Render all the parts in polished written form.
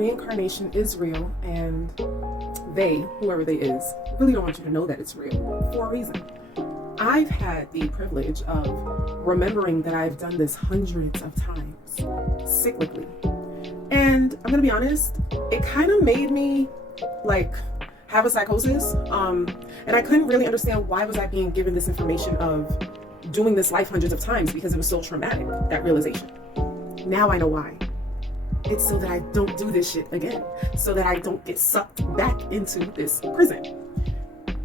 reincarnation is real, and they, whoever they is, really don't want you to know that it's real for a reason. I've had the privilege of remembering that I've done this hundreds of times, cyclically. And I'm gonna be honest, it kind of made me like have a psychosis. And I couldn't really understand why was I being given this information of doing this life hundreds of times, because it was so traumatic, that realization. Now I know why. It's so that I don't do this shit again, so that I don't get sucked back into this prison.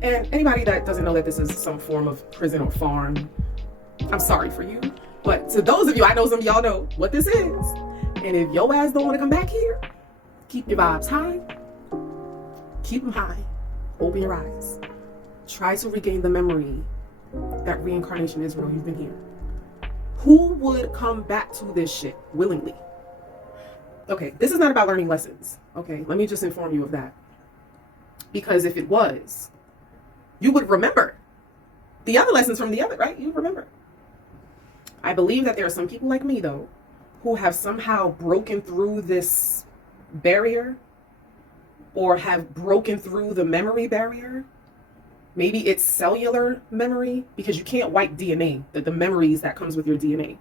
And anybody that doesn't know that this is some form of prison or farm, I'm sorry for you. But to those of you, I know some of y'all know what this is. And if your ass don't want to come back here, keep your vibes high. Keep them high. Open your eyes. Try to regain the memory that reincarnation is real. You've been here. Who would come back to this shit willingly? Okay, this is not about learning lessons. Okay, let me just inform you of that. Because if it was, you would remember the other lessons from the other, right? You remember. I believe that there are some people like me, though, who have somehow broken through this barrier, or have broken through the memory barrier. Maybe it's cellular memory, because you can't wipe DNA, the memories that comes with your DNA.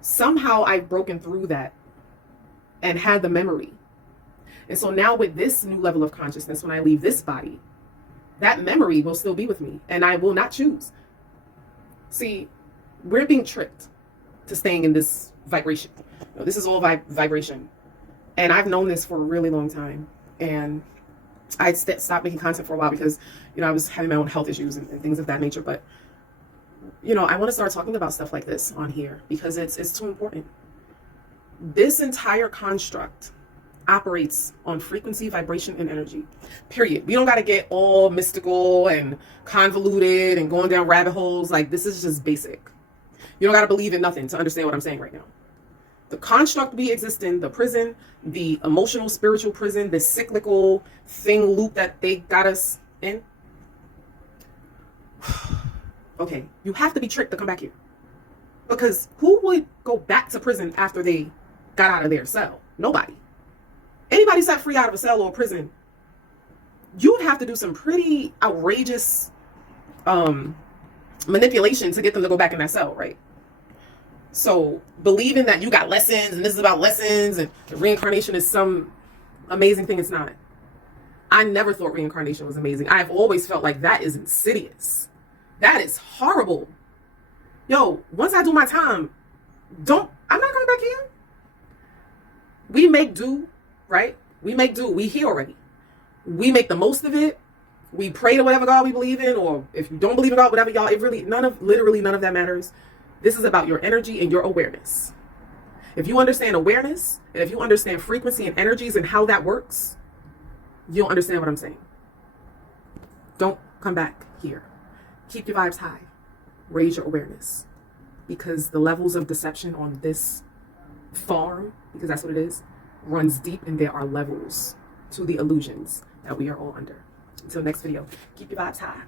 Somehow I've broken through that and had the memory. And so now with this new level of consciousness, when I leave this body, that memory will still be with me, and I will not choose. See, we're being tricked to staying in this vibration. This is all vibration. And I've known this for a really long time. And I stopped making content for a while because, I was having my own health issues and things of that nature. But, I want to start talking about stuff like this on here because it's too important. This entire construct operates on frequency, vibration, and energy. Period. We don't got to get all mystical and convoluted and going down rabbit holes. Like, this is just basic. You don't got to believe in nothing to understand what I'm saying right now. The construct we exist in, the prison, the emotional, spiritual prison, the cyclical thing loop that they got us in. Okay, you have to be tricked to come back here. Because who would go back to prison after they got out of their cell? Nobody. Anybody set free out of a cell or a prison, you would have to do some pretty outrageous manipulation to get them to go back in that cell, right? So believing that you got lessons and this is about lessons and reincarnation is some amazing thing, it's not. I never thought reincarnation was amazing. I've always felt like that is insidious. That is horrible. Yo, once I do my time, I'm not coming back here. We make do, right? We make do. We here already. We make the most of it. We pray to whatever God we believe in, or if you don't believe in God, whatever, y'all, literally none of that matters. This is about your energy and your awareness. If you understand awareness, and if you understand frequency and energies and how that works, you'll understand what I'm saying. Don't come back here. Keep your vibes high. Raise your awareness. Because the levels of deception on this farm, because that's what it is, runs deep, and there are levels to the illusions that we are all under. Until next video, keep your vibes high.